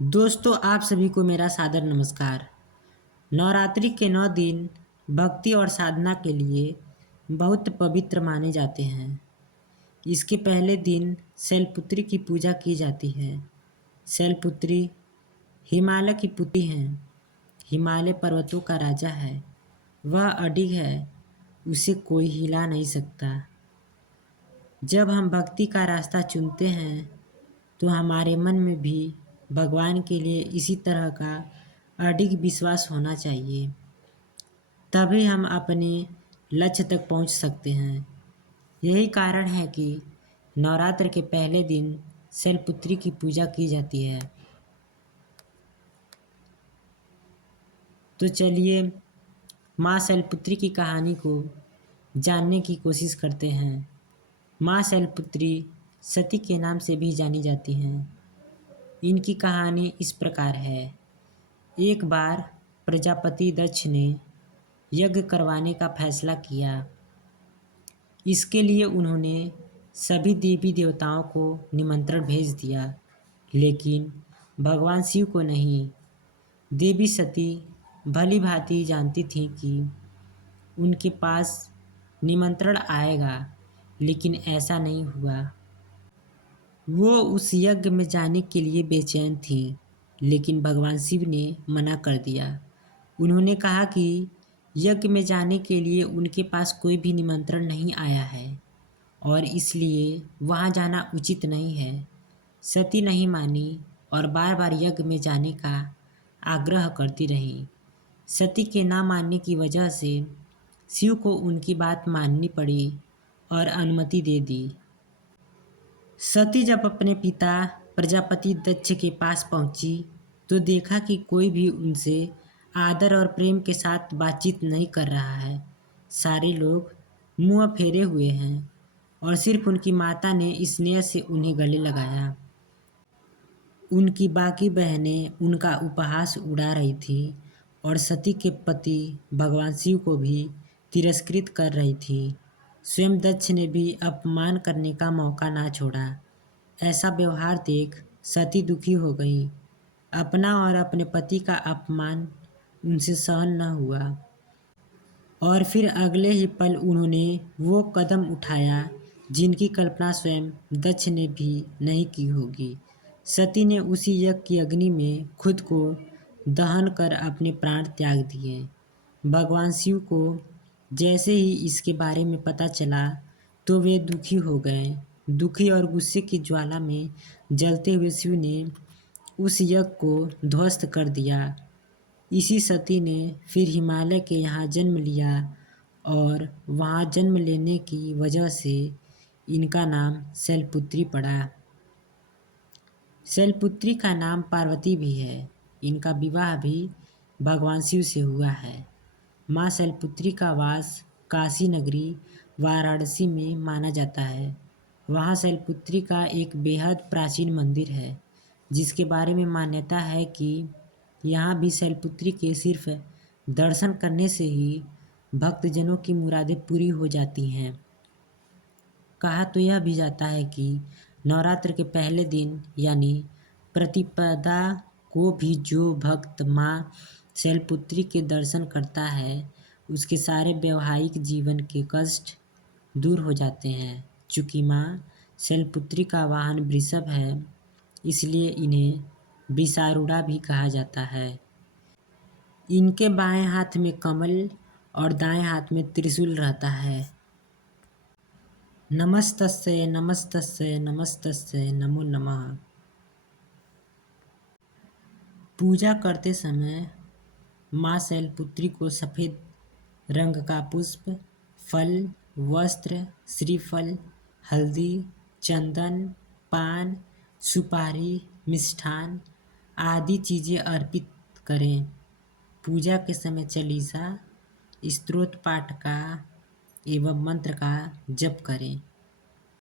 दोस्तों, आप सभी को मेरा सादर नमस्कार। नवरात्रि के 9 दिन भक्ति और साधना के लिए बहुत पवित्र माने जाते हैं। इसके पहले दिन शैलपुत्री की पूजा की जाती है। शैलपुत्री हिमालय की पुत्री हैं। हिमालय पर्वतों का राजा है। वह अडिग है, उसे कोई हिला नहीं सकता। जब हम भक्ति का रास्ता चुनते हैं तो हमारे मन में भी भगवान के लिए इसी तरह का अडिग विश्वास होना चाहिए। तभी हम अपने लक्ष्य तक पहुंच सकते हैं। यही कारण है कि नवरात्र के पहले दिन शैलपुत्री की पूजा की जाती है। तो चलिए माँ शैलपुत्री की कहानी को जानने की कोशिश करते हैं। माँ शैलपुत्री सती के नाम से भी जानी जाती हैं। इनकी कहानी इस प्रकार है। एक बार प्रजापति दक्ष ने यज्ञ करवाने का फैसला किया। इसके लिए उन्होंने सभी देवी देवताओं को निमंत्रण भेज दिया, लेकिन भगवान शिव को नहीं। देवी सती भली भांति जानती थी कि उनके पास निमंत्रण आएगा, लेकिन ऐसा नहीं हुआ। वो उस यज्ञ में जाने के लिए बेचैन थी, लेकिन भगवान शिव ने मना कर दिया। उन्होंने कहा कि यज्ञ में जाने के लिए उनके पास कोई भी निमंत्रण नहीं आया है और इसलिए वहाँ जाना उचित नहीं है। सती नहीं मानी और बार बार यज्ञ में जाने का आग्रह करती रही। सती के ना मानने की वजह से शिव को उनकी बात माननी पड़ी और अनुमति दे दी। सती जब अपने पिता प्रजापति दक्ष के पास पहुंची तो देखा कि कोई भी उनसे आदर और प्रेम के साथ बातचीत नहीं कर रहा है। सारे लोग मुंह फेरे हुए हैं और सिर्फ उनकी माता ने स्नेह से उन्हें गले लगाया। उनकी बाकी बहनें उनका उपहास उड़ा रही थी और सती के पति भगवान शिव को भी तिरस्कृत कर रही थी। स्वयं दक्ष ने भी अपमान करने का मौका ना छोड़ा। ऐसा व्यवहार देख सती दुखी हो गई। अपना और अपने पति का अपमान उनसे सहन न हुआ और फिर अगले ही पल उन्होंने वो कदम उठाया जिनकी कल्पना स्वयं दक्ष ने भी नहीं की होगी। सती ने उसी यज्ञ की अग्नि में खुद को दहन कर अपने प्राण त्याग दिए। भगवान शिव को जैसे ही इसके बारे में पता चला तो वे दुखी हो गए। दुखी और गुस्से की ज्वाला में जलते हुए शिव ने उस यज्ञ को ध्वस्त कर दिया। इसी सती ने फिर हिमालय के यहाँ जन्म लिया और वहाँ जन्म लेने की वजह से इनका नाम शैलपुत्री पड़ा। शैलपुत्री का नाम पार्वती भी है। इनका विवाह भी भगवान शिव से हुआ है। माँ शैलपुत्री का वास काशी नगरी वाराणसी में माना जाता है। वहाँ शैलपुत्री का एक बेहद प्राचीन मंदिर है, जिसके बारे में मान्यता है कि यहाँ भी शैलपुत्री के सिर्फ दर्शन करने से ही भक्तजनों की मुरादें पूरी हो जाती हैं। कहा तो यह भी जाता है कि नवरात्र के पहले दिन यानी प्रतिपदा को भी जो भक्त माँ शैलपुत्री के दर्शन करता है उसके सारे वैवाहिक जीवन के कष्ट दूर हो जाते हैं। चूँकि माँ शैलपुत्री का वाहन वृषभ है, इसलिए इन्हें वृषारूढ़ा भी कहा जाता है। इनके बाएं हाथ में कमल और दाएं हाथ में त्रिशूल रहता है। नमस्तस्यै नमस्तस्यै नमस्तस्यै नमो नमः। पूजा करते समय माँ शैलपुत्री को सफ़ेद रंग का पुष्प, फल, वस्त्र, श्रीफल, हल्दी, चंदन, पान, सुपारी, मिष्ठान आदि चीज़ें अर्पित करें। पूजा के समय चालीसा, स्तोत्र पाठ का एवं मंत्र का जप करें।